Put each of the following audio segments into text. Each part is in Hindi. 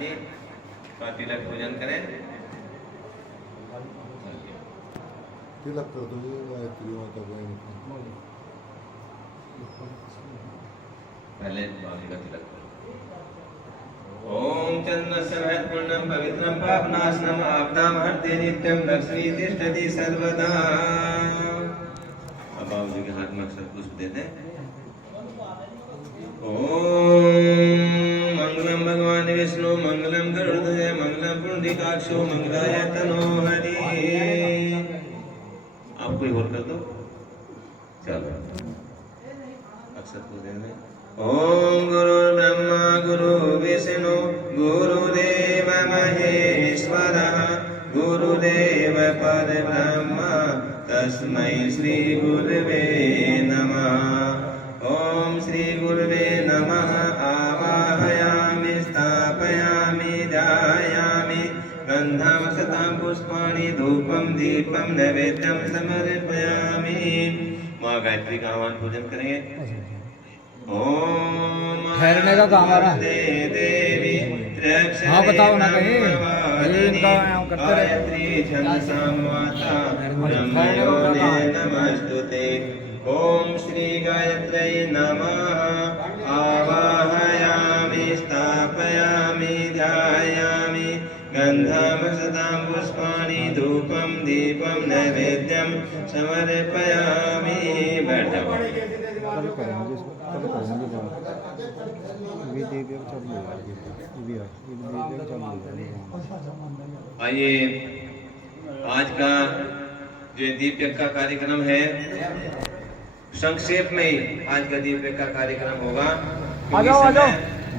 जी का तिलक पूजन करें। तिलक कर दो गायत्री माता को। पहले बाबी का तिलक करो। ओम चंद्रस्य महत्पूर्णं पवित्रं पापनाशनम् आपदां हरते नित्यं लक्ष्मी तिष्ठति सर्वदा। अब बाबू जी के हाथ में अक्षत पुष्प दे दें। ओम मंगलम भगवान विष्णु मंगलम गरुड़ध्वज मंगलम पुंडरीकाक्षो मंगलाय तनोहरि। आप कोई और कर दो। चलो अक्षत को दे दें। ओम गुरु ब्रह्मा गुरु विष्णु गुरुदेव महेश्वरः गुरुदेव परब्रह्म तस्मै श्री गुरुवे नमः। ओम श्री गुरुवे नमः। आवाहयामि स्थापयामि ध्यायामि गन्धं शतं पुष्पाणि धूपं दीपं नैवेद्यं समर्पयामि। माँ गायत्री का आह्वान पूजन करेंगे। ओम ठहरने का काम आ रहा है। देवी हाँ बताओ ना कहीं इनका करते रहे। नमस्तुते। ओम श्री गायत्र्यै नमः। आवाहयामि स्थापयामि ध्यायामि गन्धं शतं पुष्पाणि धूपं दीपं नैवेद्यं समर्पयामि। बैठ जाओ। कल करेंगे इसको, कल करेंगे बात। ये देवी अब चल रही है, ये देवी अब चल रही है। आइए आज का जो दीप यज्ञ का कार्यक्रम है संक्षेप में ही आज का दीप यज्ञ का कार्यक्रम होगा। आ जाओ।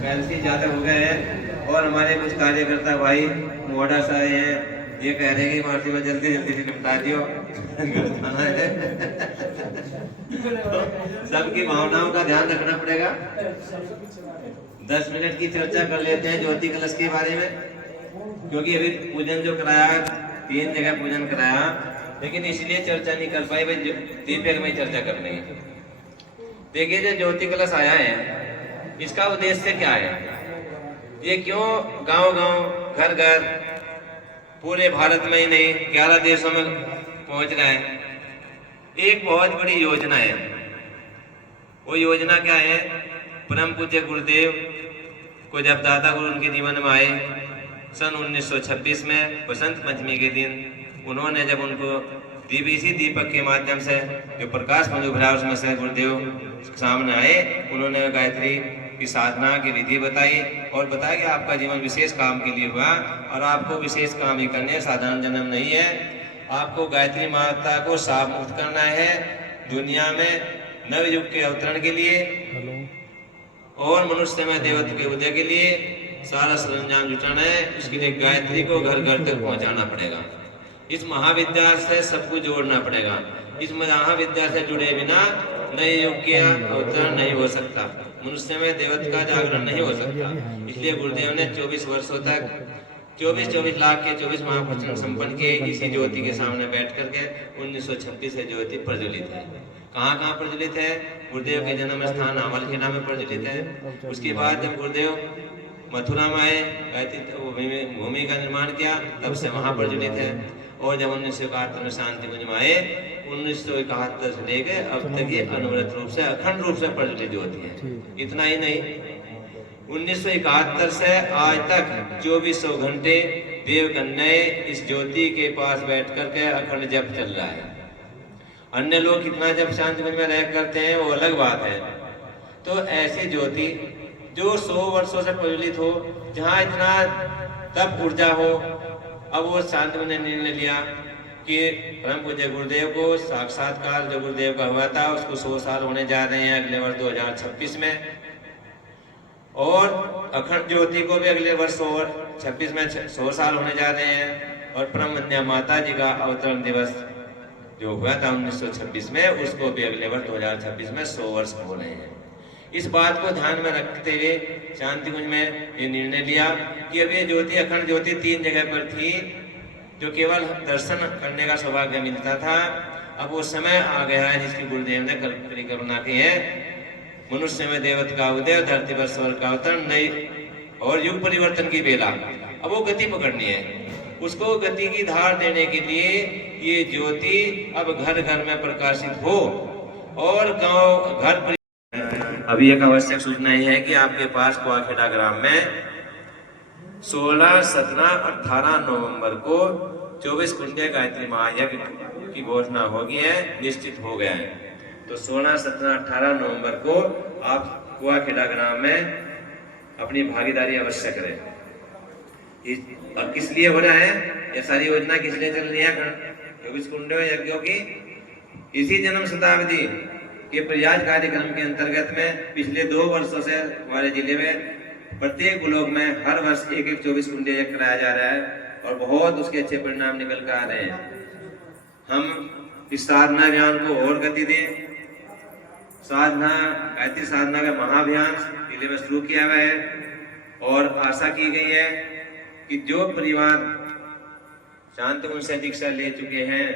वैसे ज्यादा हो गए हैं और हमारे कुछ कार्यकर्ता भाई मोड़ा से आए हैं। ये कह रहे हैं कि मार्ची में जल्दी जल्दी से निपटा दियो। सबकी भावनाओं का ध्यान रखना पड़ेगा। 10 मिनट की चर्चा कर लेते हैं ज्योति कलश के बारे में, क्योंकि अभी पूजन जो कराया 3 जगह पूजन कराया, लेकिन इसलिए चर्चा नहीं कर पाए। दीप यज्ञ में चर्चा करनी है। देखिए जो ज्योति कलश आया है इसका उद्देश्य क्या है? ये क्यों गांव-गांव घर-घर पूरे भारत में ही नहीं 11 देशों में पहुंच रहा है? एक बहुत बड़ी योजना है। वो योजना क्या है? परम पूज्य गुरुदेव को जब दादा गुरु उनके जीवन में आए सन 1926 में बसंत पंचमी के दिन, उन्होंने जब उनको इसी दीपक के माध्यम से जो प्रकाश मंजू भरा उसमें से गुरुदेव सामने आए, उन्होंने गायत्री की साधना की विधि बताई और बताया कि आपका जीवन विशेष काम के लिए हुआ और आपको विशेष काम ही करने, साधारण जन्म नहीं है। आपको गायत्री माता को साफ मुक्त करना है दुनिया में नव युग के अवतरण के लिए और मनुष्य में देवत्व के उदय के लिए सारा सरंजाम जुटाना है। उसके लिए गायत्री को घर घर तक पहुंचाना पड़ेगा। इस महाविद्या से सबको जोड़ना पड़ेगा। इस महाविद्या से जुड़े बिना नए युग के अवतरण नहीं हो सकता, मनुष्य में देवत्व का जागरण नहीं हो सकता। इसलिए गुरुदेव ने 24 वर्षों तक 24 लाख के 24 महाप्रचंड संपन्न किए इसी ज्योति के सामने बैठ करके 1926 से ज्योति प्रज्वलित है। कहाँ प्रज्वलित है? गुरुदेव के जन्म स्थान आमलखेड़ा में प्रज्वलित है। उसके बाद जब गुरुदेव मथुरा में आए, भूमि का निर्माण किया, तब से वहां प्रज्वलित है। और जब 1971 में शांति कुंज में आए, 1971 से लेकर अब तक ये अनवरत रूप से अखंड रूप से प्रज्वलित होती है। इतना ही नहीं, 1971 से आज तक 2400 घंटे देवकन्याएं इस ज्योति के पास बैठ करके अखंड जप चल रहा है। अन्य लोग कितना जप शांति कुंज में रह करते हैं वो अलग बात है। तो ऐसी ज्योति जो 100 वर्षों से प्रज्वलित हो, जहाँ इतना तप ऊर्जा हो, अब वो शांति ने निर्णय लिया कि परम पूज्य गुरुदेव को साक्षात्कार जो गुरुदेव का हुआ था उसको 100 साल होने जा रहे हैं अगले वर्ष 2026 में, और अखंड ज्योति को भी अगले वर्ष 26 में 100 साल होने जा रहे हैं, और परम वंद्या माता जी का अवतरण दिवस जो हुआ था 1926 में उसको भी अगले वर्ष 2026 में 100 वर्ष हो रहे हैं। इस बात को ध्यान में रखते हुए शांति कुंज में ये निर्णय लिया कि अब ये ज्योति अखंड ज्योति 3 जगह पर थी जो केवल दर्शन करने का सौभाग्य मिलता था। अब वो समय आ गया है जिसकी गुरुदेव ने परिकल्पना की है। मनुष्य में देवत्व का उदय, धरती पर स्वर्ग का अवतरण, नई और युग परिवर्तन की बेला। अब वो गति पकड़नी है, उसको गति की धार देने के लिए ये ज्योति अब घर घर में प्रकाशित हो और गांव घर। अभी एक आवश्यक सूचना यह है कि आपके पास कुआखेड़ा ग्राम में 16, 17, 18 नवंबर को 24 कुंडे गायत्री महायज्ञ की घोषणा होगी है, निश्चित हो गया है। तो 16, 17, 18 नवंबर को आप कुआखेड़ा ग्राम में अपनी भागीदारी अवश्य करें। और किस लिए हो रहा है ये सारी योजना, किस लिए चल रही है 24 कुंडों यज्ञों की? इसी जन्म शताब्दी के प्रयास कार्यक्रम के अंतर्गत में पिछले 2 वर्षों से हमारे जिले में प्रत्येक ब्लॉक में हर वर्ष एक 24 कुंडे यज्ञ कराया जा रहा है और बहुत उसके अच्छे परिणाम निकल कर आ रहे हैं। हम इस साधना अभियान को और गति दें। साधना गायत्री साधना का महाअभियान जिले में शुरू किया हुआ है और आशा की गई है कि जो परिवार शांतमन से दीक्षा ले चुके हैं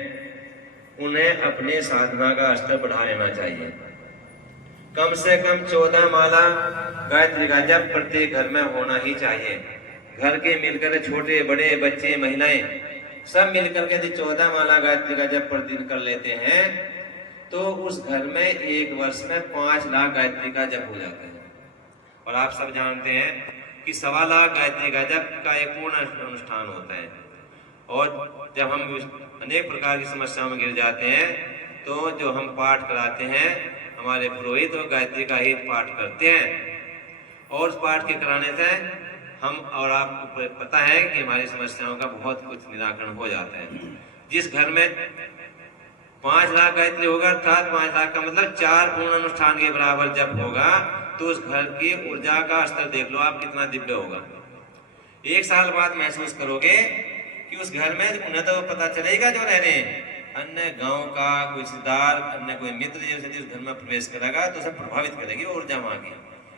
उन्हें अपने साधना का स्तर बढ़ा लेना चाहिए। कम से कम 14 माला गायत्री का जप प्रत्येक घर में होना ही चाहिए। घर के मिलकर छोटे बड़े बच्चे महिलाएं सब मिलकर के यदि 14 माला गायत्री का जप प्रतिदिन कर लेते हैं तो उस घर में एक वर्ष में 5 लाख गायत्री का जप हो जाता है। और आप सब जानते हैं कि 1.25 लाख गायत्री का जप का एक पूर्ण अनुष्ठान होता है। और जब हम अनेक प्रकार की समस्याओं में गिर जाते हैं तो जो हम पाठ कराते हैं हमारे पुरोहित और गायत्री का ही पाठ करते हैं और उस पाठ के कराने से हम और आपको पता है कि हमारी समस्याओं का बहुत कुछ निराकरण हो जाता है। जिस घर में 5 लाख गायत्री होगा अर्थात 5 लाख का मतलब 4 पूर्ण अनुष्ठान के बराबर जब होगा तो उस घर की ऊर्जा का स्तर देख लो आप कितना दिव्य होगा। 1 साल बाद महसूस करोगे कि उस घर में उन्हें तो पता चलेगा जो रह रहे हैं, अन्य गांव का कोई रिश्तेदार अन्य कोई मित्र जैसे जिस घर में प्रवेश करेगा तो सब प्रभावित करेगी वो ऊर्जा वहां की,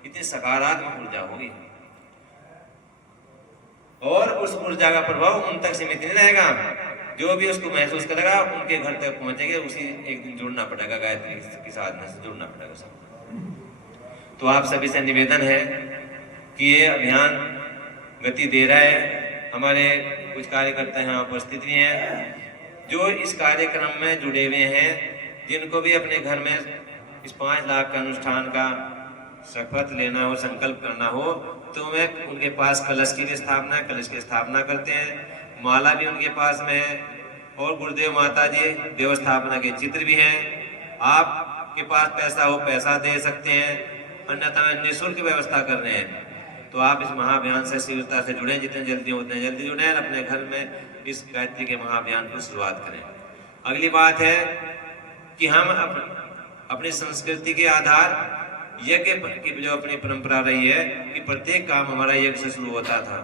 इतनी सकारात्मक ऊर्जा होगी और उस ऊर्जा का प्रभाव उन तक सीमित नहीं रहेगा। जो भी उसको महसूस करेगा उनके घर तक पहुंचेंगे, उसी एक दिन जुड़ना पड़ेगा, गायत्री की साधना से जुड़ना पड़ेगा सब। तो आप सभी से निवेदन है कि ये अभियान गति दे रहा है। हमारे कुछ कार्यकर्ता यहाँ उपस्थित भी हैं जो इस कार्यक्रम में जुड़े हुए हैं, जिनको भी अपने घर में इस 5 लाख का अनुष्ठान का शपथ लेना हो, संकल्प करना हो तो वे उनके पास कलश की भी स्थापना, कलश की स्थापना करते हैं, माला भी उनके पास में है और गुरुदेव माता जी देवस्थापना के चित्र भी हैं। आपके पास पैसा हो पैसा दे सकते हैं, अन्यथा निःशुल्क व्यवस्था कर रहे हैं। तो आप इस महाअभियान से शीघ्रता से जुड़ें, जितने जल्दी हो उतने जल्दी जुड़ें और अपने घर में इस गायत्री के महाअभियान की शुरुआत करें। अगली बात है कि हम अपनी संस्कृति के आधार यज्ञ की जो अपनी परंपरा रही है कि प्रत्येक काम हमारा यज्ञ से शुरू होता था,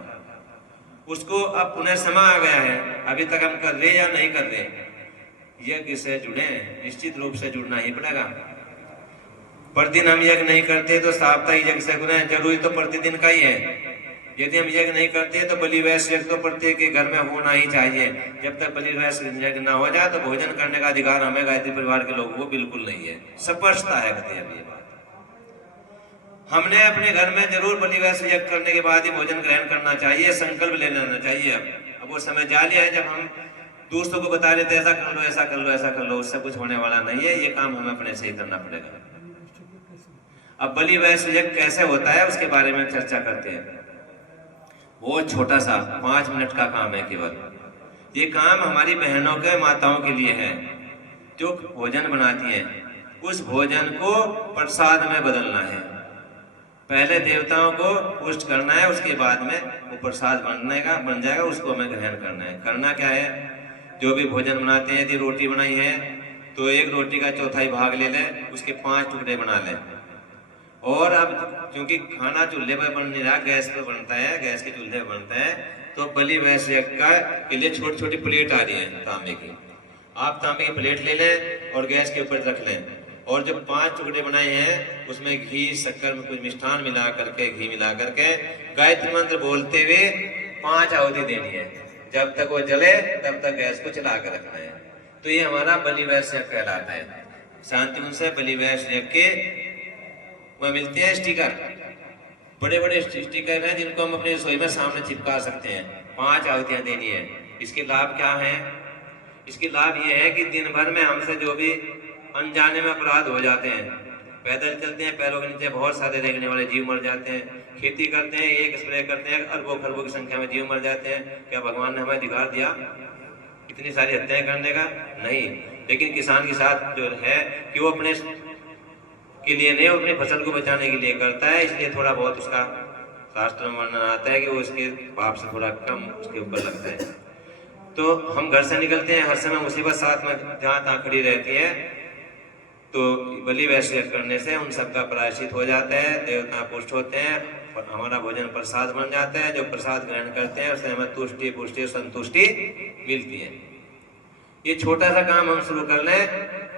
उसको अब पुनः समय आ गया है। अभी तक हम कर रहे या नहीं कर रहे, यज्ञ से जुड़े, निश्चित रूप से जुड़ना ही पड़ेगा। प्रतिदिन हम यज्ञ नहीं करते तो साप्ताहिक यज्ञ से जुड़े, जरूरी तो प्रतिदिन का ही है। यदि हम यज्ञ नहीं करते तो बलि वैश्य यज्ञ तो प्रत्येक के घर में होना ही चाहिए। जब तक बलि वैश्य यज्ञ न हो जाए तो भोजन करने का अधिकार हमें गायत्री परिवार के लोगों को बिल्कुल नहीं है। स्पष्टता है कहते हैं ये बात। हमने अपने घर में जरूर बलि वैश्य यज्ञ करने के बाद ही भोजन ग्रहण करना चाहिए, संकल्प ले लेना चाहिए। अब वो समय जा लिया है जब हम दूसरों को बता देते ऐसा कर लो ऐसा कर लो ऐसा कर लो, उससे कुछ होने वाला नहीं है। ये काम हमें अपने से ही करना पड़ेगा। अब बलि वैश्य यज्ञ कैसे होता है उसके बारे में चर्चा करते हैं। बहुत छोटा सा 5 मिनट का काम है केवल। ये काम हमारी बहनों के माताओं के लिए है जो भोजन बनाती हैं। उस भोजन को प्रसाद में बदलना है। पहले देवताओं को पुष्ट करना है, उसके बाद में वो प्रसाद बन जाएगा, उसको हमें ग्रहण करना है। करना क्या है, जो भी भोजन बनाते हैं, यदि रोटी बनाई है तो 1 रोटी का चौथाई भाग ले लें, उसके 5 टुकड़े बना लें। और अब क्योंकि खाना चूल्हे पर बन नहीं रहा, गैस पर बनता है, गैस के चूल्हे पर बनता है, तो बलि वैश्य का के लिए छोटी छोटी प्लेट आ रही है तांबे की। आप तांबे की प्लेट ले लें और गैस के ऊपर रख लें और जो 5 टुकड़े बनाए हैं उसमें घी शक्कर में कुछ मिष्ठान मिला करके, घी मिला करके गायत्री मंत्र बोलते हुए 5 आहुति देनी है। जब तक वो जले तब तक गैस को चला कर रखना है। तो ये हमारा बलि वैश्य कहलाता है। शांतिवन से बलि वैश्य के वह मिलते हैं स्टिकर, बड़े बड़े स्टिकर हैं जिनको हम अपनी रसोई में सामने चिपका सकते हैं। 5 आहुतियां देनी है। इसके लाभ क्या हैं? इसके लाभ ये है कि दिन भर में हमसे जो भी अनजाने में अपराध हो जाते हैं, पैदल चलते हैं, पैरों के नीचे बहुत सारे रेंगने वाले जीव मर जाते हैं, खेती करते हैं, एक स्प्रे करते हैं, अरबों खरबों की संख्या में जीव मर जाते हैं। क्या भगवान ने हमें अधिकार दिया इतनी सारी हत्याएं करने का? नहीं। लेकिन किसान के साथ जो है कि वो अपने के लिए नहीं, अपनी फसल को बचाने के लिए करता है, इसलिए थोड़ा बहुत उसका शास्त्र में वर्णन आता है कि वो उसके पाप से थोड़ा कम उसके ऊपर लगता है। तो हम घर से निकलते हैं, हर समय मुसीबत साथ में जहाँ तहाँ खड़ी रहती है, तो बलि वैश्य करने से उन सबका प्रायश्चित हो जाता है, देवता पुष्ट होते हैं और हमारा भोजन प्रसाद बन जाता है। जो प्रसाद ग्रहण करते हैं उससे हमें तुष्टि पुष्टि संतुष्टि मिलती है। ये छोटा सा काम हम शुरू कर लें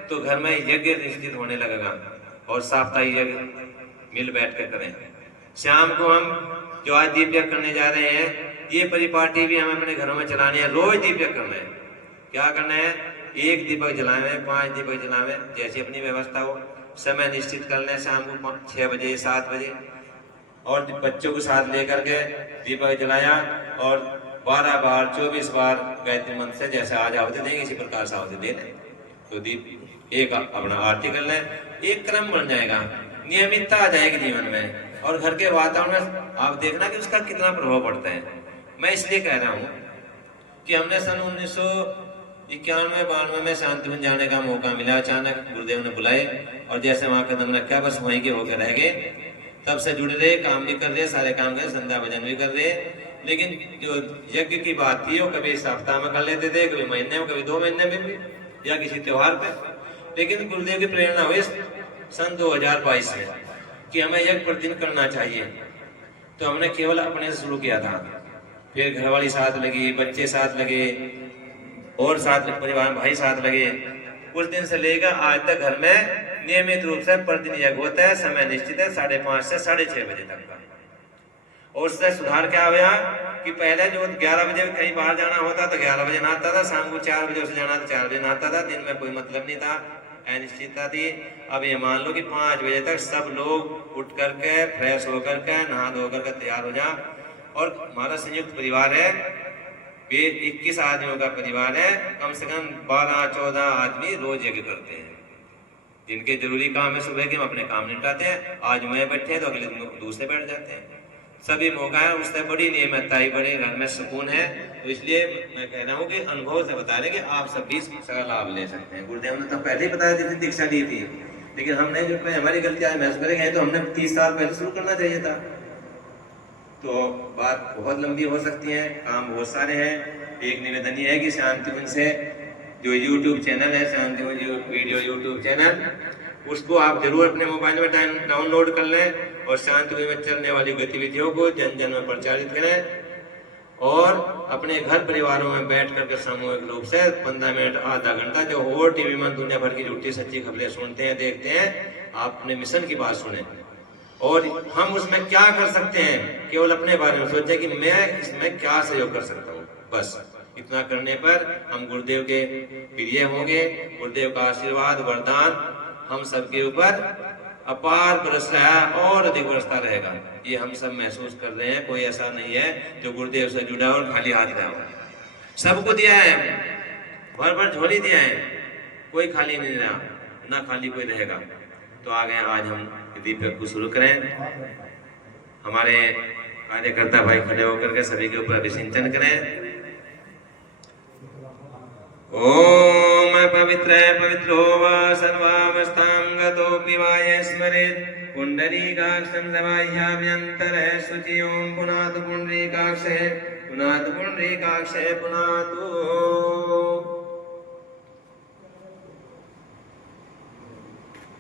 तो घर में यज्ञ निश्चित होने लगेगा और साप्ताहिक यज्ञ मिल बैठ कर करें। शाम को हम जो आज दीप यज्ञ करने जा रहे हैं, ये परिपाटी भी हमें अपने घरों में चलानी है। रोज दीप यज्ञ करना है। क्या करना है? 1 दीपक जलावें, 5 दीपक जलावें, जैसी अपनी व्यवस्था हो। समय निश्चित कर लें, शाम को 6 बजे 7 बजे, और बच्चों को साथ लेकर के दीपक जलाया और 12 बार 24 बार गायत्री मंत्र से जैसे आज आहुति देंगे इसी प्रकार से आहुति दे दें। तो दीप एक अपना आरती कर लें, एक क्रम बन जाएगा, नियमितता आ जाएगी जीवन में, और घर के वातावरण में आप देखना कि उसका कितना प्रभाव पड़ता है। मैं इसलिए कह रहा हूँ कि हमने सन 1991-92 में शांतिवन जाने का मौका मिला। अचानक गुरुदेव ने बुलाए और जैसे वहां कदम रखा बस वहीं के होकर रह गए। तब से जुड़े रहे, काम भी कर रहे, सारे काम कर, संध्या भजन भी कर रहे। लेकिन जो यज्ञ की बात थी वो कभी सप्ताह में कर लेते थे, कभी महीने में, कभी 2 महीने में भी, या किसी त्योहार पे। लेकिन गुरुदेव की प्रेरणा हुई सन 2022 में कि हमें यज्ञ प्रतिदिन करना चाहिए। तो हमने केवल अपने से शुरू किया था, फिर घरवाली साथ लगी, बच्चे साथ लगे, और साथ परिवार भाई साथ लगे। उस दिन से लेकर आज तक घर में नियमित रूप से प्रतिदिन यज्ञ होता है। समय निश्चित है 5:30 से 6:30 बजे तक का। और उससे सुधार क्या हुआ कि पहले जो 11 बजे कहीं बाहर जाना होता तो 11 बजे नहाता था, शाम को 4 बजे से जाना तो 4 बजे नहाता था। दिन में कोई मतलब नहीं था, अनिश्चितता थी। अब ये मान लो कि 5 बजे तक सब लोग उठ करके फ्रेश होकर के नहा धो करके तैयार हो जा। और हमारा संयुक्त परिवार है, ये 21 आदमियों का परिवार है। कम से कम 12-14 आदमी रोज यज्ञ करते हैं। जिनके जरूरी काम है सुबह के हम अपने काम निपटाते हैं। आज मैं बैठे हैं तो अगले दिन दूसरे बैठ जाते हैं। सभी मौका है, उससे बड़ी नियमितता ही बड़े घर में सुकून है। तो इसलिए मैं कह रहा हूँ कि अनुभव से बता रहे कि आप सब भी इसका लाभ ले सकते हैं। गुरुदेव ने तो पहले ही बताया थी, दीक्षा दी थी, लेकिन हमने जो हमारी गलती आज महसूस करेंगे तो हमने 30 साल पहले शुरू करना चाहिए था। तो बात बहुत लंबी हो सकती है, काम बहुत सारे हैं। एक निवेदन ये है कि शांतिवन से जो YouTube चैनल है, शांतिवन वीडियो YouTube चैनल, उसको आप जरूर अपने मोबाइल में डाउनलोड कर लें और शांतिवन में चलने वाली गतिविधियों को जन जन में प्रचारित करें। और अपने घर परिवारों में बैठ करके सामूहिक रूप से 15 मिनट आधा घंटा जो और टीवी में दुनिया भर की झूठी सच्ची खबरें सुनते हैं, देखते हैं, आप अपने मिशन की बात सुने और हम उसमें क्या कर सकते हैं, केवल अपने बारे में सोचें कि मैं इसमें क्या सहयोग कर सकता हूँ। बस इतना करने पर हम गुरुदेव के प्रिय होंगे। गुरुदेव का आशीर्वाद वरदान हम सबके ऊपर अपार बरस रहा है और अधिक बरसता रहेगा। ये हम सब महसूस कर रहे हैं। कोई ऐसा नहीं है जो गुरुदेव से जुड़ा और खाली हाथ गया हो। सबको दिया है, भर भर झोली दिया है, कोई खाली नहीं रहा, ना खाली कोई रहेगा। तो आ गए, आज हम दीपक को शुरू करें। हमारे कार्यकर्ता भाई खड़े होकर के सभी के ऊपर अभिसिंचन करें। ओम पवित्र पवित्रो वा सर्वावस्थांगतोऽपि वाय स्मरेत् पुंडरीकाक्षं समाह्याभ्यन्तरे शुचि। ओम पुनातु पुंडरीकाक्षे पुनातु पुंडरीकाक्षे पुनातु।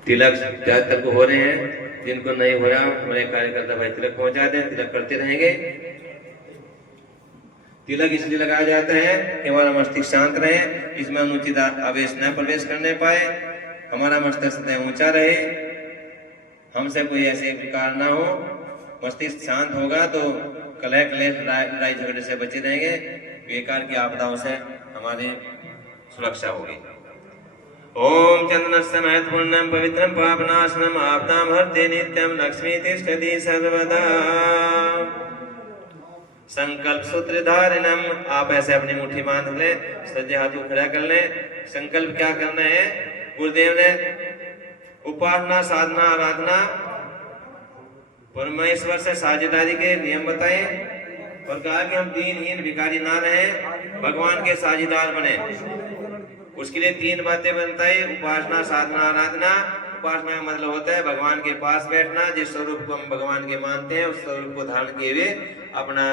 तिलक जब तक हो रहे हैं, जिनको नहीं हो रहा हमारे कार्यकर्ता भाई तिलक पहुंचा दें। तिलक करते रहेंगे। तिलक इसलिए लगाया जाता है कि हमारा मस्तिष्क शांत रहे, इसमें अनुचित आवेश न प्रवेश करने पाए, हमारा मस्तिष्क ऊंचा रहे, हमसे कोई ऐसे विकार ना हो। मस्तिष्क शांत होगा तो कलह क्लेश लड़ाई झगड़े से बचे रहेंगे, बेकार की आपदाओं से हमारी सुरक्षा होगी। ओम चंदनस्समयत् पुण्यं पवित्रं पापनाशनम् आपदां हरते नित्यं लक्ष्मी तिष्ठति सर्वदा। संकल्प सूत्र धारिणम, आप ऐसे अपनी मुट्ठी बांध ले, सज्जे हाथों खड़ा कर ले। संकल्प क्या करना है? गुरुदेव ने उपासना, साधना, आराधना, परमेश्वर से साझेदारी के नियम बताए और कहा कि हम दीनहीन भिखारी ना रहे, भगवान के साझेदार बने। उसके लिए 3 बातें बताई: उपासना, साधना, आराधना। उपासना का मतलब होता है भगवान के पास बैठना, जिस स्वरूप को हम भगवान के मानते हैं उस स्वरूप को धारण किए हुए अपना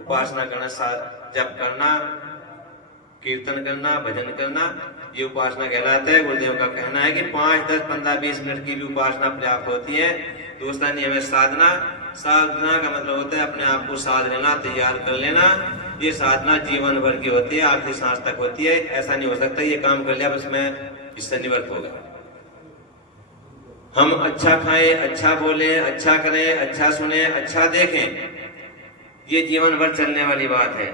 उपासना करना, जप करना, कीर्तन करना, भजन करना, ये उपासना कहलाता है। गुरुदेव का कहना है कि 5, 10, 15, 20 मिनट की भी उपासना पर्याप्त होती है। दूसरा नियम है साधना। साधना का मतलब होता है अपने आप को साध लेना, तैयार कर लेना। ये साधना जीवन भर की होती है, आखिरी सांस तक होती है। ऐसा नहीं हो सकता ये काम कर लिया बस मैं इससे निवृत्त होगा। हम अच्छा खाएं, अच्छा बोलें, अच्छा करें, अच्छा सुने, अच्छा देखें, ये जीवन भर चलने वाली बात है।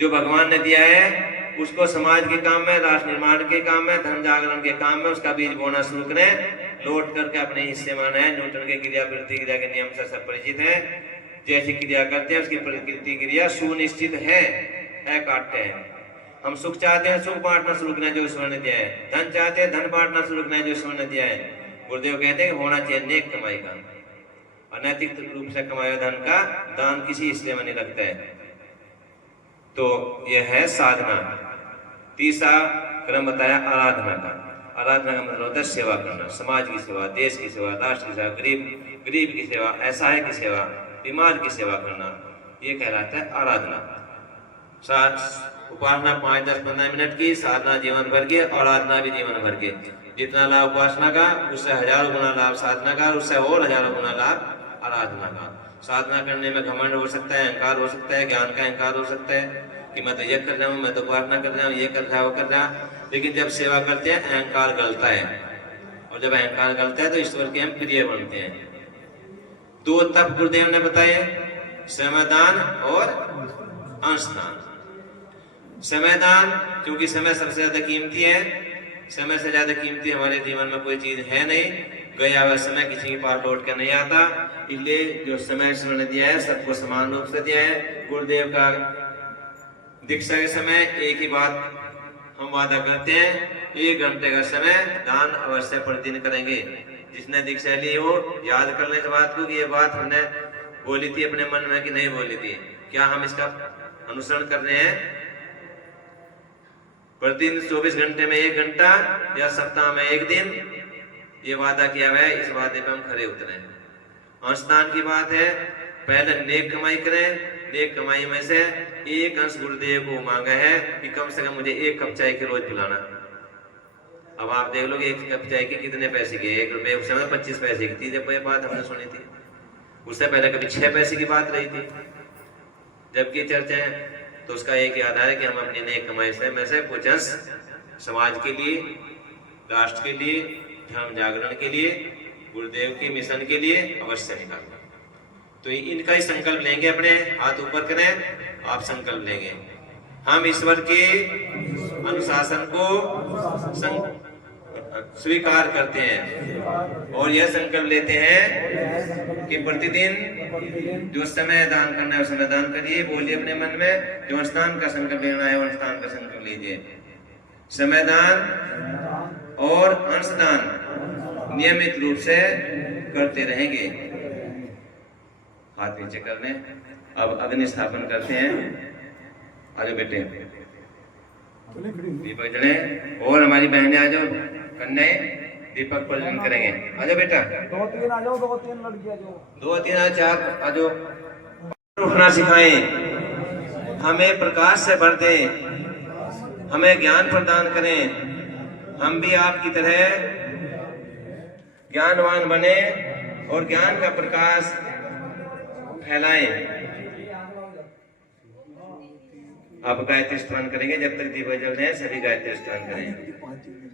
जो भगवान ने दिया है उसको समाज के काम में, राष्ट्र निर्माण के काम में, धन जागरण के काम में उसका बीज बोना शुरू करें। लौट करके अपने हिस्से माना है। न्यूटन के क्रिया प्रतिक्रिया के नियम से सब परिचित है। जैसी क्रिया करते हैं उसकी प्रतिक्रिया सुनिश्चित है काटते हैं। हम सुख चाहते हैं, सुख बांटना शुरू करें जो ईश्वर ने दिया है। धन चाहते हैं, धन बांटना शुरू करें जो ईश्वर ने दिया है। गुरुदेव कहते हैं होना चाहिए नेक कमाई का। अनैतिक रूप से कमाए हुए धन का दान किसी हिस्से में नहीं लगता है। तो यह है साधना। तीसरा क्रम बताया आराधना का। आराधना का मतलब होता है सेवा करना, समाज की सेवा, देश की सेवा, राष्ट्र की सेवा, गरीब की सेवा, असहाय की सेवा, बीमार की सेवा करना, ये कहलाता है आराधना। उपासना 5, 10, 15 मिनट की, साधना जीवन भर की, आराधना भी जीवन भर की। जितना लाभ उपासना का उससे 1000 गुना लाभ साधना का, उससे और 1000 गुना लाभ आराधना का। साधना करने में घमंड हो सकता है, अहंकार हो सकता है, ज्ञान का अहंकार हो सकता है कि मैं तो ये कर रहा हूँ, मैं तो उपासना कर रहा हूँ, ये कर रहा वो कर रहा। लेकिन जब सेवा करते हैं अहंकार गलता है, और जब अहंकार गलता है तो ईश्वर के हम प्रिय बनते हैं। 2 तप गुरुदेव ने बताए, समयदान और अंशदान। समयदान, क्योंकि समय सबसे ज्यादा कीमती है। समय से ज्यादा कीमती हमारे जीवन में कोई चीज है नहीं। गया हुआ समय किसी के पास लौट कर नहीं आता। इसलिए जो समय ईश्वर ने दिया है सबको समान रूप से दिया है। गुरुदेव का दीक्षा के समय एक ही बात हम वादा करते हैं, 1 घंटे का समय दान अवश्य प्रतिदिन करेंगे। जिसने दीक्षा ली हो याद कर ले इस बात को कि ये बात हमने बोली थी अपने मन में कि नहीं बोली थी। क्या हम इसका अनुसरण कर रहे हैं? प्रतिदिन 24 घंटे में 1 घंटा या सप्ताह में 1 दिन, ये वादा किया हुआ है। इस वादे पे हम खरे उतरे। अंशदान की बात है, पहले नेक कमाई करें। नेक कमाई में से 1 अंश गुरुदेव को मांगा है कि कम से कम मुझे 1 कप चाय के रोज पिलाना। अब आप देख लो 1 कप चाय के कितने पैसे के? 1 रुपये, उस समय 25 पैसे की थी जब ये बात हमने सुनी थी। उससे पहले कभी 6 पैसे की बात रही थी। जबकि चर्चा है तो उसका एक याद है कि हम अपनी नेक कमाई से में से कुछ अंश समाज के लिए, राष्ट्र के लिए, धर्म जागरण के लिए, गुरुदेव के मिशन के लिए अवश्य निकालना। तो इनका ही संकल्प लेंगे। अपने हाथ ऊपर करें, आप संकल्प लेंगे। हम ईश्वर के अनुशासन को स्वीकार करते हैं और यह संकल्प लेते हैं कि प्रतिदिन जो समय दान करना है उस समय दान करिए। बोलिए अपने मन में, जो स्थान का संकल्प लेना है वो स्थान का संकल्प लीजिए। समय दान और अंशदान नियमित रूप से करते रहेंगे। हाथ नीचे कर लें। अब अग्नि स्थापन करते हैं। आजो बेटे, दीपक जले और हमारी बहनें आ जाओ, कन्याएं दीपक प्रज्वलन करेंगे। आ जाओ बेटा, 2-3 आ जाओ, 2-3 लड़की आ जाओ, 2-3 आ 4 आ जाओ। उठना सिखाएं, हमें प्रकाश से भर दें, हमें ज्ञान प्रदान करें। हम भी आपकी तरह ज्ञानवान बने और ज्ञान का प्रकाश फैलाएं। आप गायत्री स्तवन करेंगे। जब तक दीपक जल रहे हैं सभी गायत्री स्तवन करें।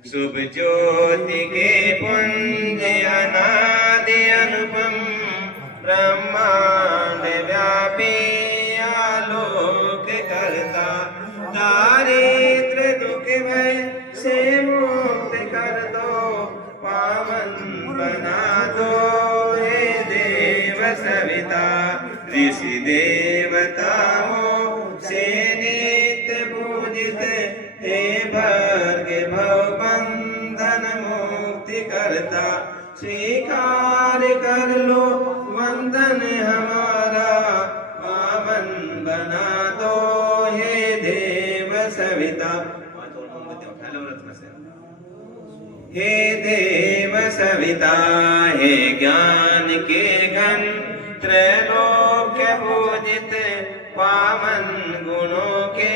शुभ ज्योति के पुंज अनादि अनुपम, ब्रह्मांड व्यापी आलोक करता, दारिद्र दुख भय से मोह ऋषि देवताओं से नित्य पूजित हे भर्गे भव बंधन मुक्ति करता स्वीकार कर लो वंदन हमारा पावन बना दो हे देव सविता हे देव सविता हे ज्ञान के घन त्रैलोक्य पूजित पावन गुणों के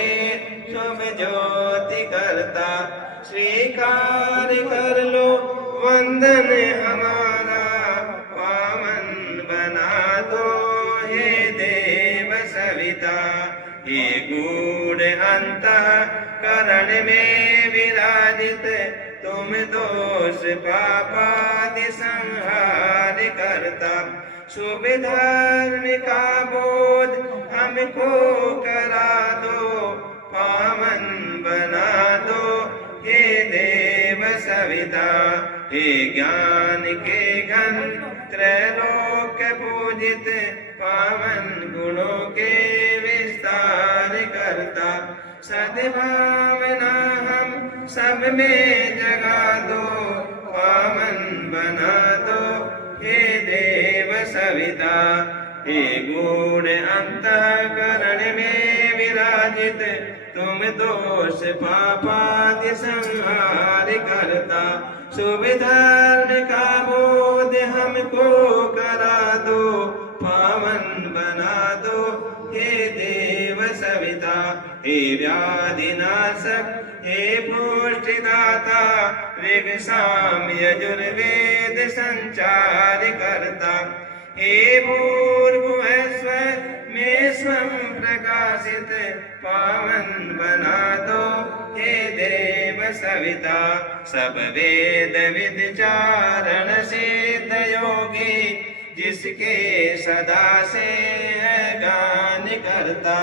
शुभ ज्योति करता स्वीकार कर लो वंदन हमारा पावन बना दो हे देव सविता हे गूढ़ अंतःकरण में विराजित तुम दोष पापादि संहार करता शुभ धर्म का बोध हमको करा दो पावन बना दो हे देव सविता हे ज्ञान के घन त्रैलोक्य पूजित पावन गुणों के विस्तार करता सद्भावना हम सब में जगा दो पावन बना दो हे देव सविता हे गूढ़ अंतःकरण में विराजित तुम दोष पापादि संहार करता शुभ धर्म का बोध हमको करा दो पावन बना दो हे देव सविता हे व्याधिनाशक हे पुष्टिदाता ऋग साम यजुर्वेद संचार करता हे भूर्भुवस्व में स्वं प्रकाशित पावन बना दो हे देव सविता सब वेद विचारण सिद्ध योगी जिसके सदा से है गान करता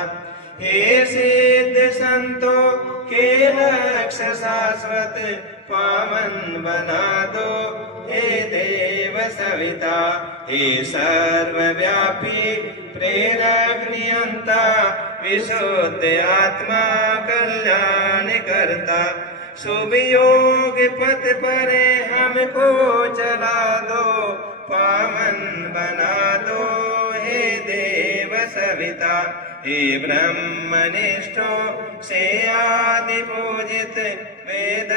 हे सिद्ध संतों के लक्ष्य शाश्वत पावन बना दो हे देव सविता हे सर्वव्यापी प्रेरक नियंता विशुद्ध आत्मा कल्याण करता शुभ योग पथ पर हमको चला दो पावन बना दो हे देव सविता हे ब्रह्मनिष्ठों से आदि पूजित वेद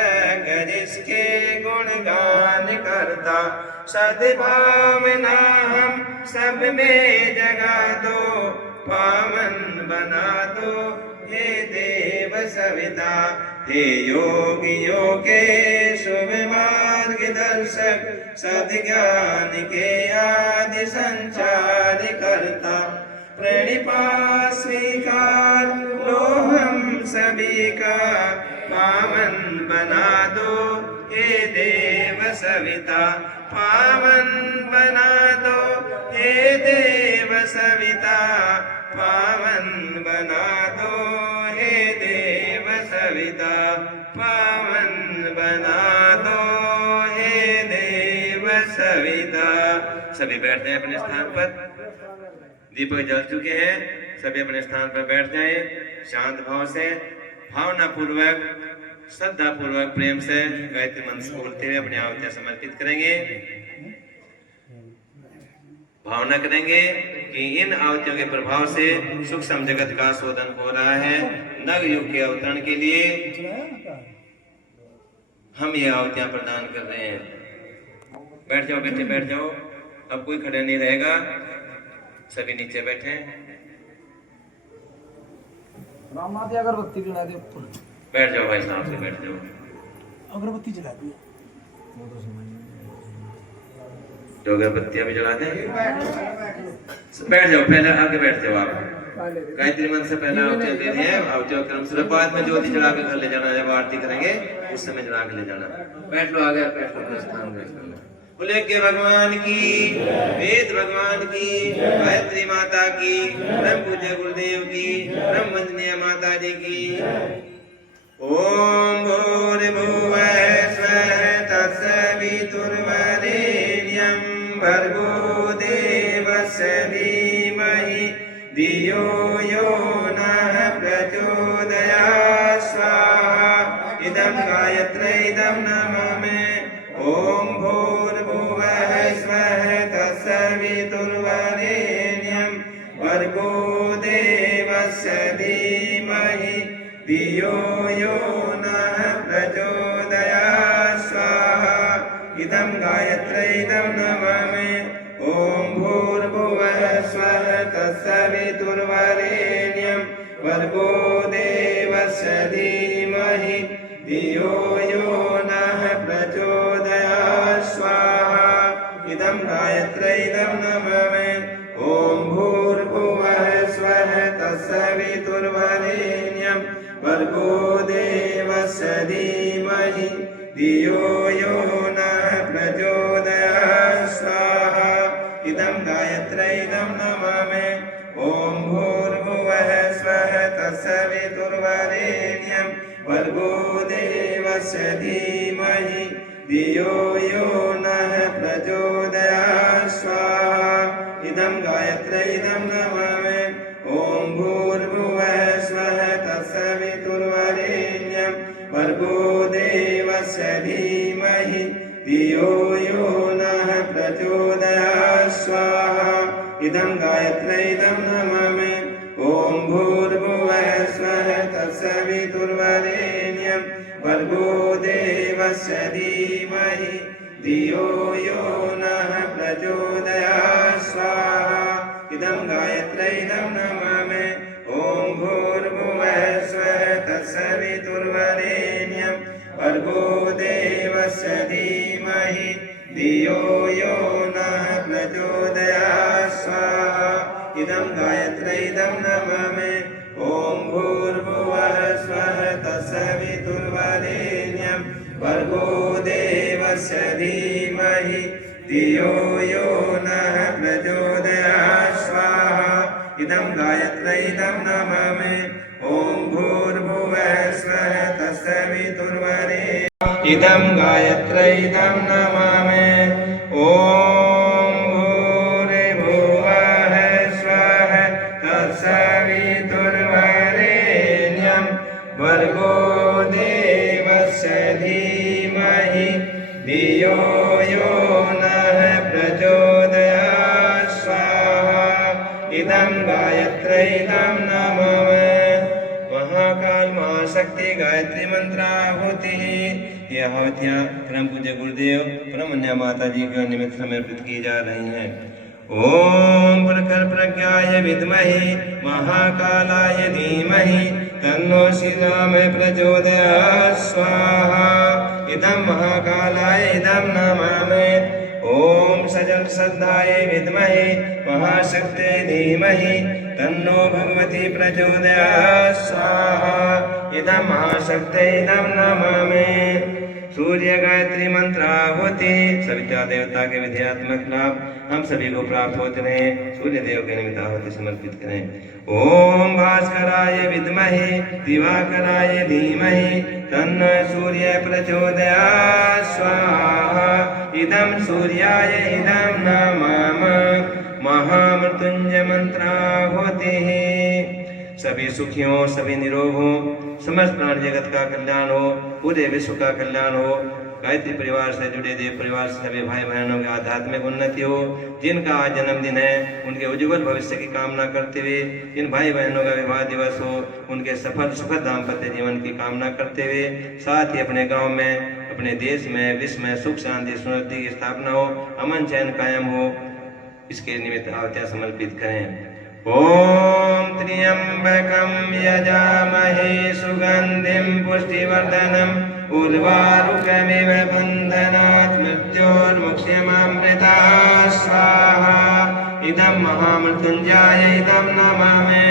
जिसके गुणगान करता सद्भावना हम सब में जगा दो पावन बना दो हे देव सविता हे योगियों के शुभ मार्ग दर्शक सद्ज्ञान के आदि संचार करता प्रणिपात स्वीकार लो हम सभी का पावन बना दो हे देव सविता पावन बना दो हे देव सविता पावन बना दो हे देव सविता पावन बना दो हे देव सविता। सभी बैठते हैं अपने स्थान पर। दीपक जल चुके हैं, सभी अपने स्थान पर बैठ जाएं। शांत भाव से, भावना पूर्वक, श्रद्धा पूर्वक, प्रेम से गायत्री मंत्र बोलते हुए अपनी आहुतियां समर्पित करेंगे। भावना करेंगे कि इन आहुतियों के प्रभाव से सूक्ष्म जगत का शोधन हो रहा है। नव युग के अवतरण के लिए हम ये आहुतियां प्रदान कर रहे हैं। बैठ जाओ बेटे, बैठ जाओ। अब कोई खड़े नहीं रहेगा, सभी नीचे बैठे। अगरबत्ती जला दे। बैठ जाओ भाई साहब से, बैठ जाओ। अगरबत्ती जला दी। जो अगरबत्तियां भी जला दें। बैठ जाओ, पहले आगे बैठ जाओ। आप गायत्री मंत्र से पहले आहुति दे रहे हैं। आहुति क्रम से बाद में ज्योति जला के घर ले जाना। जब आरती करेंगे उस समय जला के ले जाना। बैठ लो, आगे बैठ लो अपने स्थान पे। बोले के भगवान की, वेद भगवान की, गायत्री माता की, ब्रह्म पूज्य गुरुदेव की, ब्रह्म वंदनीय माता जी की। ओम भूर्भुवः स्वः तत्सवितुर्वरेण्यं भर्गो देवस्य धीमहि धियो यो नः प्रचोदयात् स्वाहा इदं गायत्र्यै इदं नमामि ॐ भूर्भुवः स्वः तत्सवितुर्वरेण्यं भर्गो देवस्य धीमहि धियो यो नः प्रचोदयात् स्वाहा इदं गायत्र्यै इदं नमामि ॐ भूर्भुवः स्वः तत्सवितुर्वरेण्यं भर्गो देवस्य धीमहि धियो यो नः प्रचोदयात् स्वाहा इदं गायत्र्यै इदं नमामि ॐ भूर्भुवः स्वः तत्सवितुर्वरेण्यं भर्गो देवस्य धीमहि धियो यो नः प्रचोदयात् स्वाहा इदं गायत्र्यै इदं नमामि ॐ भूर्भुवः स्वः तत्सवितुर्वरेण्यं भर्गो देवस्य धीमहि धियो यो नः प्रचोदयात् स्वाहा इदं गायत्र्यै इदं नमामि ॐ भूर्भुवः स्वः तत्सवितुर्वरेण्यं भर्गो देवस्य धीमहि धियो यो नः प्रचोदयात् स्वाहा इदं गायत्र्यै इदं नमामि ॐ भूर्भुवः स्वः तत्सवितुर्वरेण्यं भर्गो देवस्य धीमहि धियो यो नः प्रचोदयात् स्वाहा इदं गायत्र्यै इदं नमामि ॐ भूर्भुवः स्वः तत्सवितुर्वरेण्यं भर्गो देवस्य धीमहि धियो यो नः प्रचोदयात् स्वाहा इदं गायत्र्यै इदं नमामि ॐ भूर्भुवः स्वः तत्सवितुर्वरेण्यं भर्गो देवस्य धीमहि धियो यो नः प्रचोदयात् स्वाहा इदं गायत्र्यै इदं नमामि ॐ भूर्भुवः स्वः तत्सवितुर्वरेण्यं इदं गायत्र्यै इदं नमामि ॐ भूर्भुवः स्वः तत्सवितुर्वरेण्यं भर्गो देवस्य धीमहि धियो यो नः प्रचोदयात् स्वाहा इदं गायत्र्यै इदं नमामि महाकाल महाशक्ति गायत्री मंत्राहुति ये आहुतियाँ परम पूज्य गुरुदेव परम अन्या माता जी के निमित्त समर्पित की जा रही हैं। ओम प्रखर प्रज्ञाय विद्महे महाकालाय धीमहि तन्नो श्रीरामः प्रचोदयात् स्वाहा इदं महाकालाय इदं नमामि ओम सजल श्रद्धाय विद्महे महाशक्ते धीमहि तन्नो भगवती प्रचोदयात् स्वाहा इदं महाशक्ते इदं नमामि सूर्य गायत्री मंत्राहुति सविता देवता के विधेयात्मक लाभ हम सभी को प्राप्त होते रहे। सूर्य देव के निमित्त आहुति समर्पित करें। ओम भास्कराय विद्महे दिवाकराय धीमहि तन्नो सूर्य प्रचोदयात् स्वाहा इदं सूर्याय इदं नमामि महामृत्युंजय मंत्राहुति सभी सुखियों सभी निरोग हो समस्त प्राणी जगत का कल्याण हो पूरे विश्व का कल्याण हो गायत्री परिवार से जुड़े देव परिवार से सभी भाई बहनों की आध्यात्मिक उन्नति हो। जिनका आज जन्मदिन है उनके उज्जवल भविष्य की कामना करते हुए जिन भाई बहनों का विवाह दिवस हो उनके सफल सुखद दाम्पत्य जीवन की कामना करते हुए साथ ही अपने गांव में अपने देश में विश्व में सुख शांति समृद्धि की स्थापना हो अमन चैन कायम हो इसके निमित्त आहुतियां समर्पित करें। ओम त्र्यंबकं यजामहे सुगंधिं पुष्टिवर्धनम् उर्वारुकमिव बन्धनात् मृत्योर्मुक्ष्यमामृतात् स्वाहा इदं महामृत्युञ्जयाय इदं नमामि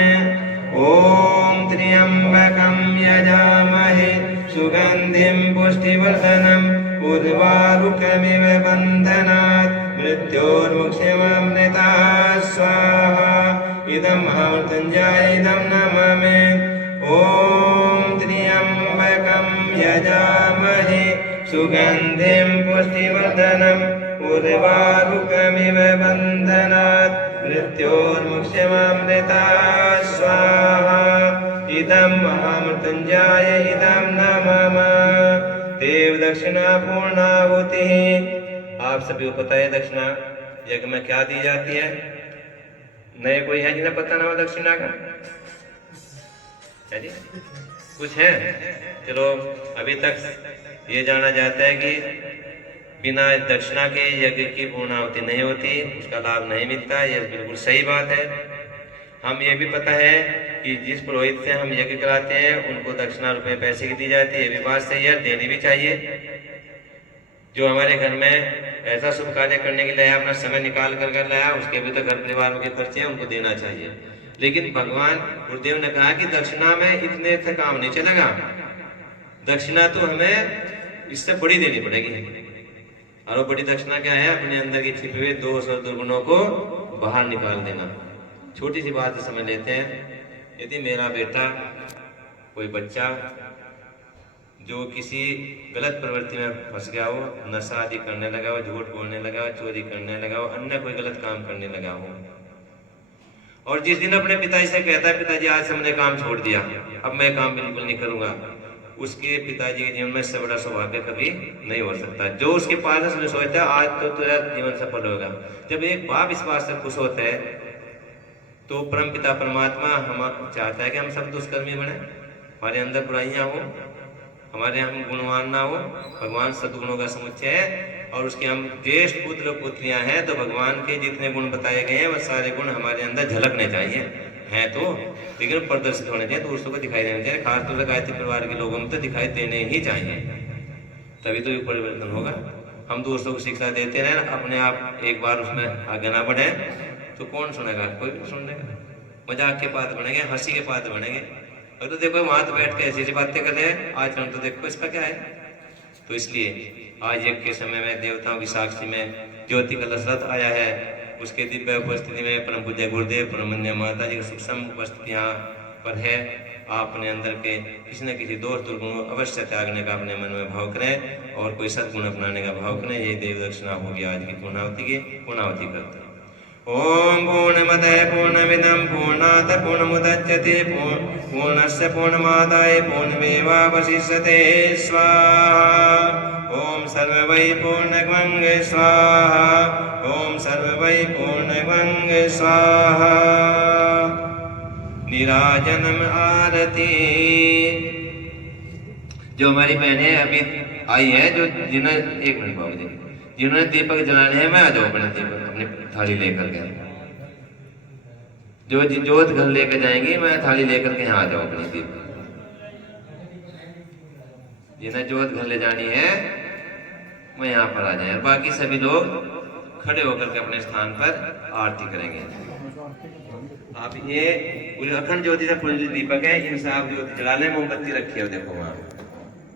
ओम त्र्यंबकं यजामहे सुगंधिं पुष्टिवर्धनम् उर्वारुकमिव बन्धनात् मृत्योर्मुक्ष्यमामृतात् स्वाहा इदं महामृत्युञ्जयाय इदं नमामि ओम त्र्यंबकं यजामहे सुगंधिं पुष्टिवर्धनम् पूर्वारुकमिव बन्धनात् मृत्योर्मुक्ष्यमामृता स्वाहा इदं महामृत्युञ्जय इदं न मम देव दक्षिणा पूर्णाहुतिः। आप सभी को पता है दक्षिणा यज्ञ में क्या दी जाती है? नए कोई है जिन्हें पता ना हो दक्षिणा का? है जी? कुछ है? चलो अभी तक ये जाना जाता है कि बिना दक्षिणा के यज्ञ की पूर्णाहुति नहीं होती, उसका लाभ नहीं मिलता। यह बिल्कुल सही बात है। हम ये भी पता है कि जिस पुरोहित से हम यज्ञ कराते हैं उनको दक्षिणा रुपए पैसे की दी जाती है, ये भी बात सही है, देनी भी चाहिए। जो हमारे घर में ऐसा शुभ कार्य करने के लिए अपना समय निकाल कर लाया, उसके भी तो घर परिवार के खर्चे हैं, उनको देना चाहिए। लेकिन भगवान गुरुदेव ने कहा कि दक्षिणा में इतने से काम नहीं चलेगा, दक्षिणा तो हमें इससे बड़ी देनी पड़ेगी। और वो बड़ी दक्षिणा क्या है? अपने अंदर के छिपे हुए दोष और दुर्गुणों को बाहर निकाल देना। छोटी सी बात समझ लेते हैं। यदि मेरा बेटा कोई बच्चा जो किसी गलत प्रवृत्ति में फंस गया हो, नशा आदि करने लगा हो, झूठ बोलने लगा हो, चोरी करने लगा हो, अन्य कोई गलत काम करने लगा हो, और जिस दिन अपने पिताजी से कहता है पिताजी आज से मैंने काम छोड़ दिया, अब मैं काम बिल्कुल नहीं करूंगा, उसके पिताजी के जीवन में इससे बड़ा सौभाग्य कभी नहीं हो सकता। जो उसके पास उसने सोचता है आज तो तेरा जीवन सफल होगा। जब एक बाप इस बात से खुश होता है तो परम पिता परमात्मा हम चाहता है कि हम सब दुष्कर्मी बने, हमारे अंदर बुराइयां हो, हमारे हम गुणवान ना हो। भगवान सद्गुणों का समुच्चय है और उसके हम ज्येष्ठ पुत्र पुत्रियां हैं, तो भगवान के जितने गुण बताए गए हैं वह सारे गुण हमारे अंदर झलकने चाहिए, हैं तो, लेकिन प्रदर्शित होने चाहिए, दूसरों को दिखाई देने चाहिए। खासतौर से गायत्री परिवार के लोगों में तो दिखाई देने ही चाहिए, तभी तो ये परिवर्तन होगा। हम दूसरों को शिक्षा देते रहे, अपने आप एक बार उसमें आगे ना बढ़े तो कौन सुनेगा? कोई भी सुनेगा। मजाक के पात्र बनेंगे, हंसी के पात्र बनेंगे। और तो देखो वहां तो बैठ के ऐसी बातें कर रहे हैं, आचरण तो देखो इसका क्या है। तो इसलिए आज यज्ञ के समय में देवताओं की साक्षी में ज्योति कलश रथ आया है, उसके दिव्य उपस्थिति में परम पूज्य गुरुदेव परमन्य माता जी की सूक्ष्म उपस्थिति यहाँ पर है। आप अपने अंदर के किसी न किसी दोष दुर्गुण अवश्य त्यागने का अपने मन में भाव करें और कोई सद्गुण अपनाने का भाव करें। ये देव दक्षिणा होगी आज की पूर्णाहुति करते हैं। ओम पूर्णमद पूर्णमिदं पूर्णात् पूर्णमुदच्यते पूर्णस्य पूर्णमादाय पूर्णमेवावशिष्यते स्वाहा। ओम सर्वै पूर्णगं स्वाहा। ओम सर्वै पूर्णगं स्वाहा। निराजनम आरती। जो हमारी बहनें अभी आई है, जो जिन्हें एक मिनट बाबू जी, जिन्होंने दीपक जलाने हैं, मैं आ जाओ अपने दीपक अपनी थाली लेकर के। जो जोत घर लेकर जाएंगी, मैं थाली लेकर के यहाँ आ जाओ अपनी दीपक। जिन्हें जोत घर ले जानी है वो यहाँ पर आ जाए। बाकी सभी लोग खड़े होकर के अपने स्थान पर आरती करेंगे। आप ये अखंड ज्योति से पूजित दीपक है, इनसे आप ज्योति जला लें। मोमबत्ती रखी है देखो वहाँ,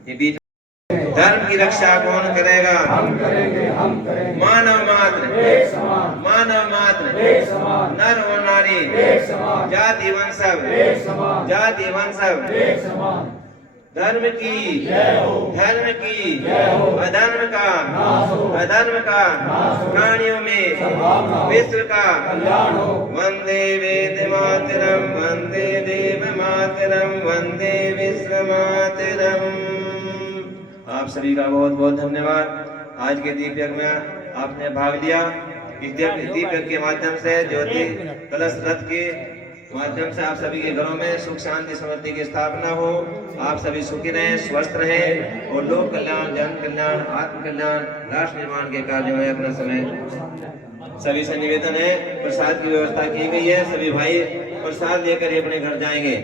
ये बीच। धर्म की रक्षा कौन करेगा? हम करेंगे, हम करेंगे। मानव मात्र एक समान, मानव मात्र एक समान, नर और नारी एक समान, जाति वंशव एक समान, जाति वंशव एक समान। धर्म की जय हो, धर्म की जय हो, अधर्म का नाश हो, अधर्म का नाश हो, प्राणियों में विश्व का कल्याण हो। वंदे वेद मातरम, वंदे देव मातरम, वंदे विश्व मातरम। आप सभी का बहुत बहुत धन्यवाद। आज के दीप यज्ञ में आपने भाग लिया। इस दीप यज्ञ के माध्यम से, ज्योति कलश रथ के माध्यम से आप सभी के घरों में सुख शांति समृद्धि की स्थापना हो। आप सभी सुखी रहें, स्वस्थ रहें और लोक कल्याण, जन कल्याण, आत्म कल्याण, राष्ट्र निर्माण के कार्यों में अपना समय। सभी से निवेदन है, प्रसाद की व्यवस्था की गई है, सभी भाई प्रसाद लेकर अपने घर जाएंगे।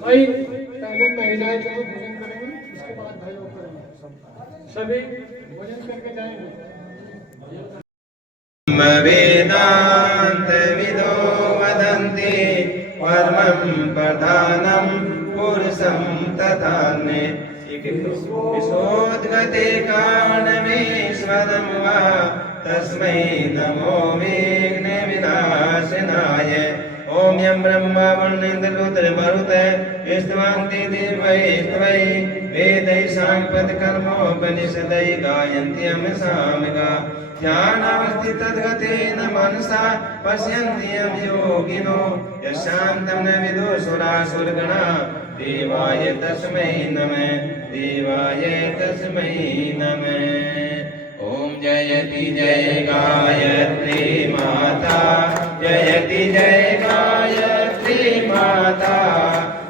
भाई पहले महिलाएं जो भोजन करेंगे, उसके बाद भाई लोग करेंगे। सभी भोजन करके जाएंगे। वेदांत विदो वदन्ति परमं प्रधानं पुरुषं तथान्ये विशोद्गते कारणमेश्वरं वा तस्मै नमो विघ्न विनाशनाय। ओम यं ब्रह्मा वरुणेन्द्र रुद्र मरुतः स्तवन्ति देवैः स्तवैः वेदैः साङ्गपदकर्मोपनिषदैः गायन्ति यं सामगा ध्यानावस्थितद्गतेन मनसा पश्यन्ति यं योगिनो यशान्तं न विदुषुरासुरगणा देवाय तस्मै नमः देवाय तस्मै नमः। ओम जयति जय गायत्री माता जयति जय गायत्री माता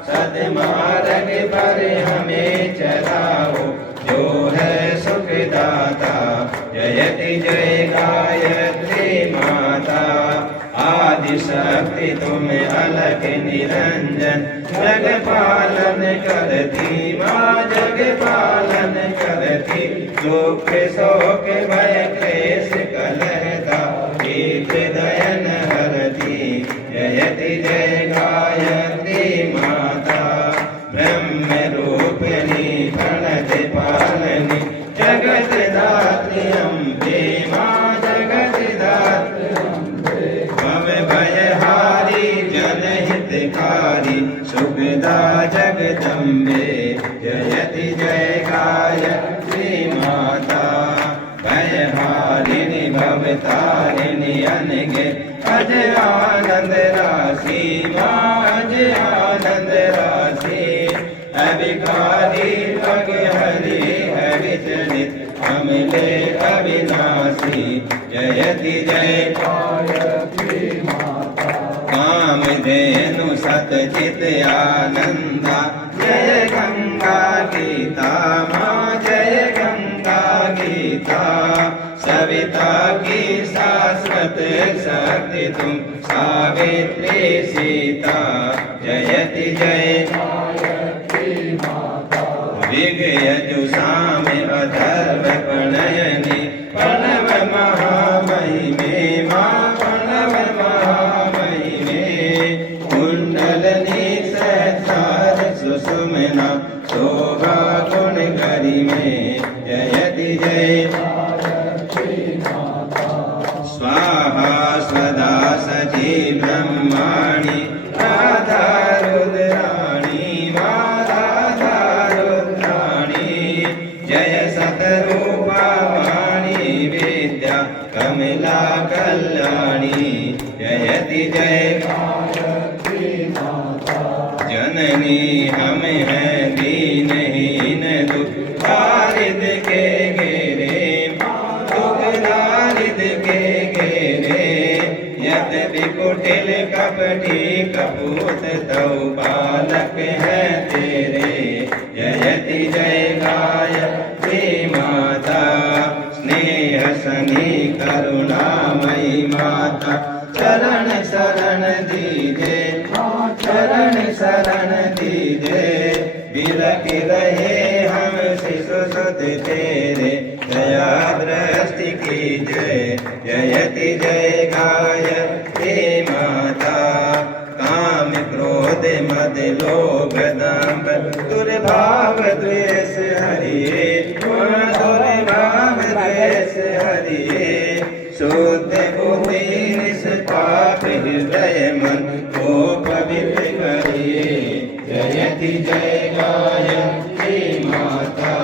सद्मार्ग पर हमें चलाओ जो है सुखदाता जयति जय गायत्री माता आदि शक्ति तुम अलग निरंजन जग पालन करती माँ जग पालन करती दुख शोक भय क्लेश कलहता दयन हरती जयति जय गायत्री माता ब्रह्म रूपिणी प्रणत पालनी जगत दात्री अम्बे माँ जगत दात्री भव भयहारी जनहितकारी सुखदा जगदम्बे जयति जय गायत्री माता भयहारिणी भवतारिणी अनगे अज आनंद राशि माँ अज आनंद राशि अभिकारी भग हरि हरि चरित अमले अविनाशी जयति जय गायत्री माता कामधेनु सतचित आनंदा जय गंगा गीता माँ जय गंगा गीता सविता की शाश्वत शक्ति तुम सावित्री सीता जयति जय गायत्री माता विगयजुषाम अधर्व प्रणयनि प्रणव महामहिमे माँ प्रणव महामहिमे कुंडलनी सहस्रार सुषुम्ना शोभा गुण गरिमे जयति जय स्वाहा स्वदा सची ब्रह्माणि राधा रुद्राणि राधा रुद्राणि जय सतरूपा वाणी विद्या कमला कल्याणी जयति जय गायत्री माता जननी हम हैं दीनहीन दुख दारिद के घेरे दुख दारिद के घेरे यद्यपि कुटिल कपटी कपूत तौ बालक है तेरे जयति जय गायत्री माता स्नेह सनी करुणामयी माता चरण शरण दीजे चरण शरण दीजे बिलख रहे हम शिशु सुत तेरे दया दृष्टि कीजय जयति जय गायत्री माता काम क्रोध मद लोभ दंभ दुर्भाव द्वेष हरिये दुर्भाव द्वेष हरिये शुद्ध बुद्धि निष्पाप हृदय मन को पवित्र करिए जयति जय गायत्री माता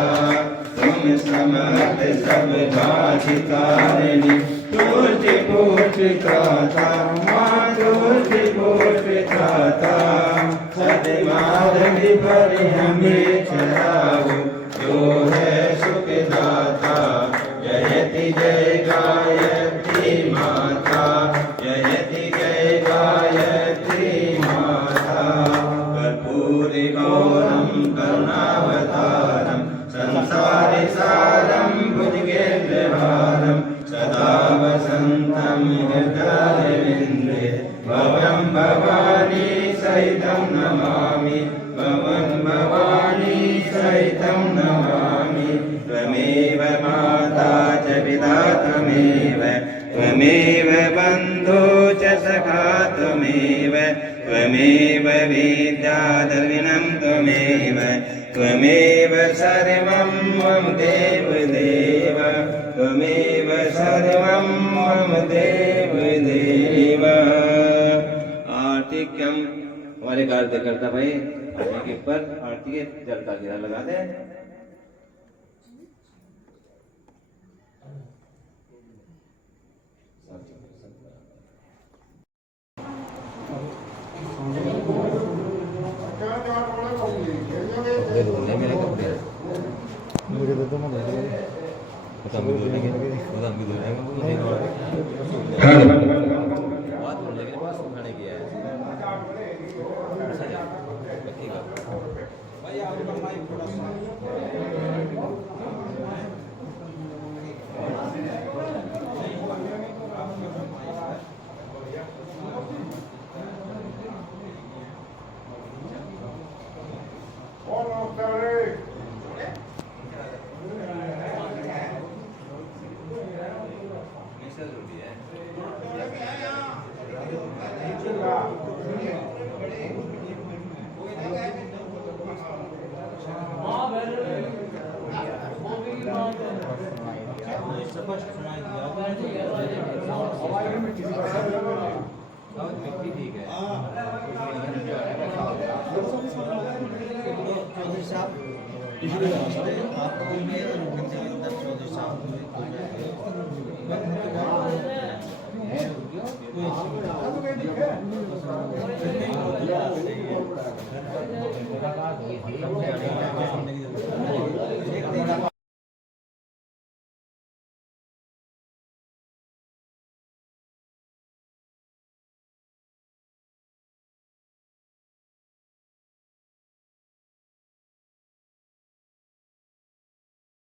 तुम समर्थ सब भाषितारिणी तुझ कोट त्राता माँ तुझ कोट त्राता सदमार्ग पर हमें चलाओ जो है सुखदाता जयति जय गायत्री माता जयति जय गायत्री माता कर्पूर गौरम करुणावतारम संसार सारम भुजगेन्द्रहारम सदा वसंतम हृदयेन्द्रे भवं भवानी सहितं नमामि भवं भवानी सहितं नमामि त्वमेव माता च पिता त्वमेव त्वमेव बन्धो च सखा त्वमेव त्वमेव विद्याधर्विणं त्वमेव त्वमेव सर्वं मम देव देव त्वमेव सर्वं मम देव देव। 8 कार्तिकम हमारे कार्यकर्ता भाई हमें के ऊपर आरती के जल का घेरा लगा दे। मुझे तो मैं बैठे